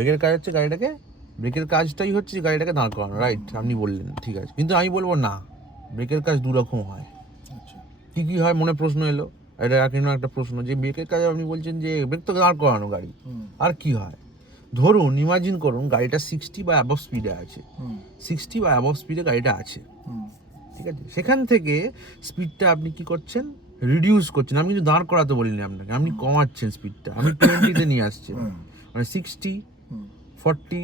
ব্রেকের কাজ হচ্ছে গাড়িটাকে, ব্রেকের কাজটাই হচ্ছে গাড়িটাকে দাঁড় করানো, রাইট? আপনি বললেন ঠিক আছে, কিন্তু আমি বলবো না, ব্রেকের কাজ দু রকম হয়। কী কী হয় মনে প্রশ্ন এলো, এটা একটা প্রশ্ন যে ব্রেকের কাজ আপনি বলছেন যে ব্রেক তো দাঁড় করানো গাড়ি, আর কি হয়? ধরুন ইমাজিন করুন গাড়িটা 60 বা অ্যাবভ স্পিডে আছে, 60 বা অ্যাবভ স্পিডে গাড়িটা আছে, ঠিক আছে? সেখান থেকে স্পিডটা আপনি কি করছেন, রিডিউস করছেন। আমি কিন্তু দাঁড় করাতে বলিনি আপনাকে, আপনি কমাচ্ছেন স্পিডটা, আপনি 20-তে নিয়ে আসছেন, মানে 60, 40,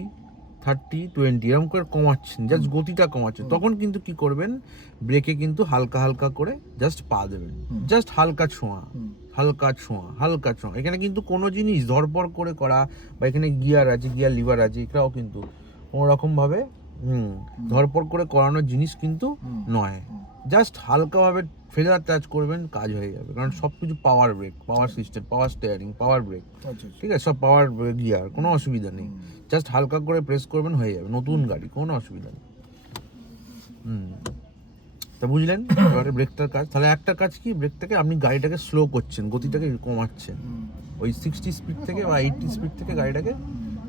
30, 20 এরকম করে কমাচ্ছেন, জাস্ট গতিটা কমাচ্ছেন। তখন কিন্তু কি করবেন, ব্রেকে কিন্তু হালকা হালকা করে জাস্ট পা দেবেন, জাস্ট হালকা ছোঁয়া, হালকা ছোঁয়া, হালকা ছোঁয়া। এখানে কিন্তু কোনো জিনিস ধরপড় করে করা বা এখানে গিয়ার আছে, গিয়ার লিভার আছে, এটাও কিন্তু কোনো রকমভাবে ধরপড় করে করানোর জিনিস কিন্তু নয়। জাস্ট হালকাভাবে ফেদার টাচ করবেন, কাজ হয়ে যাবে। কারণ সব কিছু power brake, power system, power steering, power brake, ঠিক আছে? সব পাওয়ার গিয়ার, কোনো অসুবিধা নেই। জাস্ট হালকা করে প্রেস করবেন, হয়ে যাবে। নতুন গাড়ি, কোনো অসুবিধা নেই। তা বুঝলেন এবারে ব্রেকটার কাজ? তাহলে একটা কাজ কি, ব্রেকটাকে আপনি গাড়িটাকে স্লো করছেন, গতিটাকে কমাচ্ছেন, ওই 60 স্পিড থেকে বা 80 স্পিড থেকে গাড়িটাকে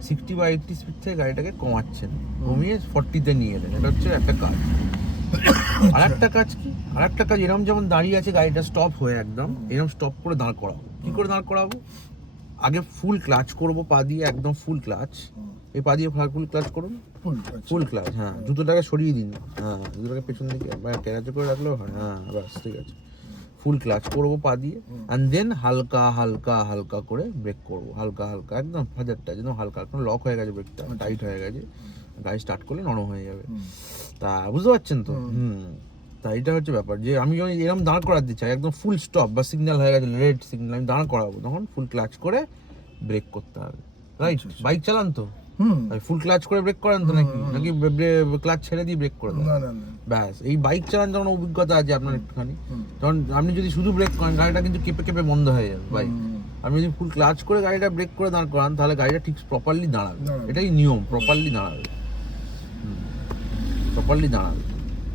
60 বা 80 স্পিড থেকে গাড়িটাকে কমাচ্ছেন, কমিয়ে 40-তে নিয়ে এলেন। এটা হচ্ছে একটা কাজ। আর একটা কাজ কি, আর একটা কাজ, এরকম যেমন দাঁড়িয়ে আছে গাড়িটা স্টপ হয়ে, একদম এরকম স্টপ করে দাঁড় করাবো। কি করে দাঁড় করাবো? আগে ফুল ক্লাচ করবো পা দিয়ে, একদম ফুল ক্লাচ, এই পা দিয়ে ফুল ক্লাচ করুন, ফুল ক্লাচ, হ্যাঁ। জুতোটাকে সরিয়ে দিন, হ্যাঁ, জুতোটাকে পেছন দিকে ক্যারাচে করে রাখলেও হয়, হ্যাঁ, বাস ঠিক আছে। ফুল ক্লাচ করবো পা দিয়ে, অ্যান্ড দেন হালকা হালকা হালকা করে ব্রেক করবো, হালকা হালকা, একদম ফাজারটা যেন হালকা, এখন লক হয়ে গেছে ব্রেকটা, টাইট হয়ে গেছে, গাড়ি স্টার্ট করলে নরম হয়ে যাবে। তা বুঝতে পারছেন তো? তা এটা হচ্ছে ব্যাপার, যে আমি যখন এরকম দাঁড় করাতে চাই, একদম ফুল স্টপ বা সিগন্যাল হয়ে গেছে, রেড সিগন্যাল, আমি দাঁড় করাবো, তখন ফুল ক্লাচ করে ব্রেক করতে হবে, রাইট? বাইক চালান তো ফুল ক্লাচ করে ব্রেক করেন তো, নাকি ক্লাচ ছেড়ে দিয়ে ব্রেক করে দেন? ব্যাস, এই বাইক চালান যখন অভিজ্ঞতা আছে আপনার একটুখানি, তখন আপনি যদি শুধু ব্রেক করেন, গাড়িটা কিন্তু কেঁপে কেঁপে বন্ধ হয়ে যাবে বাইক। আপনি যদি ফুল ক্লাচ করে গাড়িটা ব্রেক করে দাঁড় করান, তাহলে গাড়িটা ঠিক প্রপারলি দাঁড়াবে, এটাই নিয়ম, প্রপারলি দাঁড়াবে, প্রপারলি দাঁড়াবে।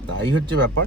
তাই হচ্ছে ব্যাপার।